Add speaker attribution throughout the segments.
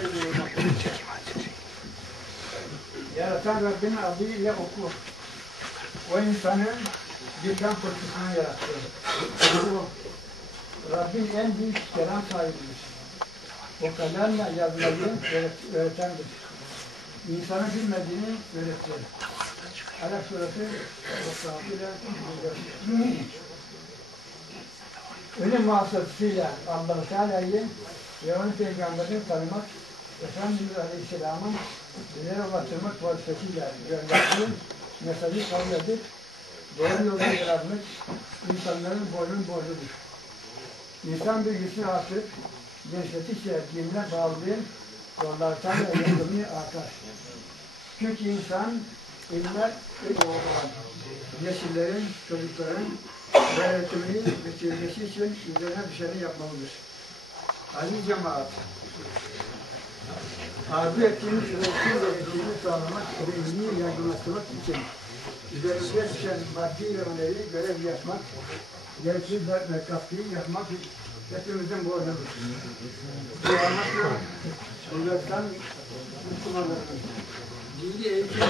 Speaker 1: şöyle diyor. Yaratan Rabbin adıyla oku. O insanı birden fırtısına yarattı. Rabbin en büyük kelam sahibidir. O kalemle yazmayı öğret- öğretendir. İnsanı bilmediğini öğretti. Alak suresi 96 ile 24. Ölüm vasıtasıyla Allah-u Teala'yı ve onun peygamberini tanımak, Efendimiz Aleyhisselam'ın bizlere ulaştırmak vasıtasıyla gönderdiği mesajı kabul edip doğru yolda yaratmak insanların boynun borcudur. İnsan bilgisini artıp genişletikçe dinle bağlılığı yollardan ve yakınlığı artar. Çünkü insan ilme olan nesillerin, çocukların öğretimini bitirmesi için üzerine düşeni yapmalıdır. Aziz cemaat, arzu ettiğimiz üretim ve eğitimi sağlamak ve ilmiyi yaygınlaştırmak için üzerimize düşen maddi ve manevi görev yapmak, gerekli dert ve katkıyı yapmak hepimizin borcudur. Bu anlatma Bulgaristan Müslümanlarının dini eğitim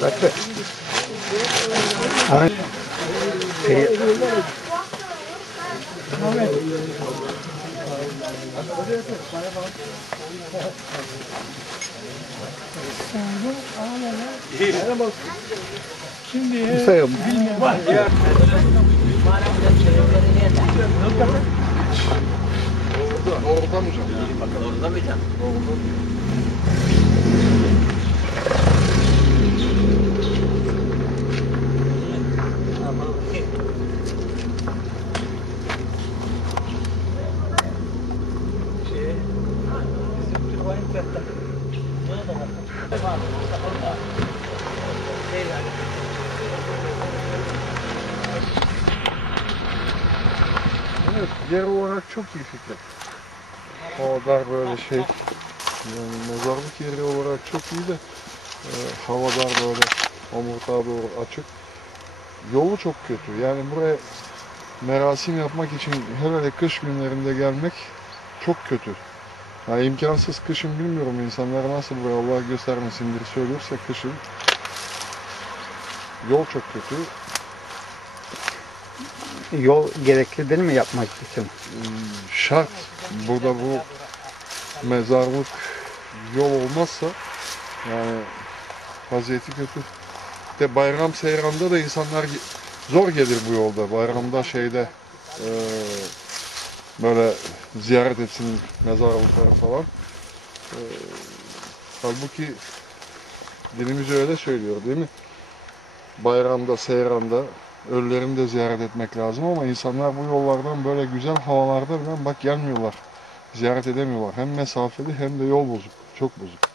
Speaker 1: Bırak be. Ay. Seni... Merhaba. Şimdi şey Bilmiyorum.
Speaker 2: Orada mı canım?
Speaker 3: Orada mı canım?
Speaker 2: Orada mı canım? Evet, yer olarak çok iyi fikir. Havadar böyle şey, yani mezarlık yeri olarak çok iyi de e, havadar böyle omurtağa doğru açık. Yolu çok kötü. Yani buraya merasim yapmak için hele kış günlerinde gelmek çok kötü. Yani imkansız kışın bilmiyorum insanlar nasıl buraya Allah göstermesin bir söylüyorsa kışın yol çok kötü.
Speaker 1: Yol gerekli değil mi yapmak için?
Speaker 2: şart. Burada bu mezarlık yol olmazsa yani vaziyeti kötü. De bayram seyranda da insanlar zor gelir bu yolda. Bayramda şeyde
Speaker 4: eee,
Speaker 2: böyle ziyaret etsin mezarlıkları falan. Eee, halbuki dilimiz öyle söylüyor değil mi? Bayramda, seyranda ölülerini de ziyaret etmek lazım ama insanlar bu yollardan böyle güzel havalarda bile bak gelmiyorlar. Ziyaret edemiyorlar. Hem mesafeli hem de yol bozuk. Çok bozuk.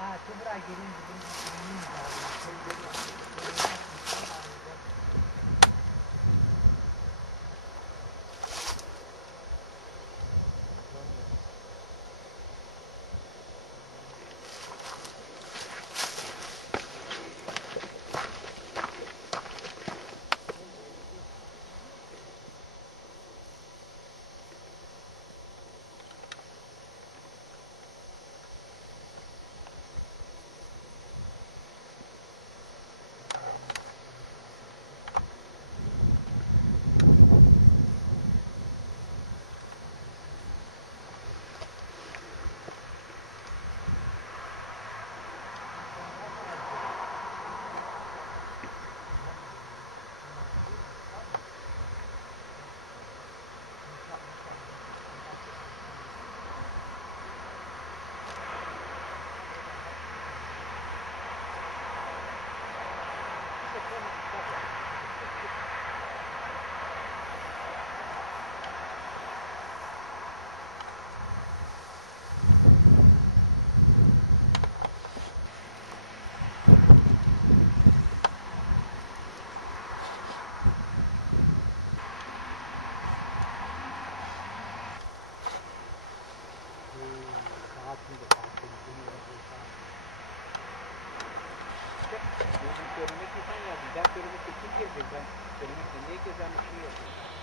Speaker 4: 아, 두부라 기름 기름 기름 Ben söylemekte kim gelecek? Ben söylemekte niye gezen bir şey yok.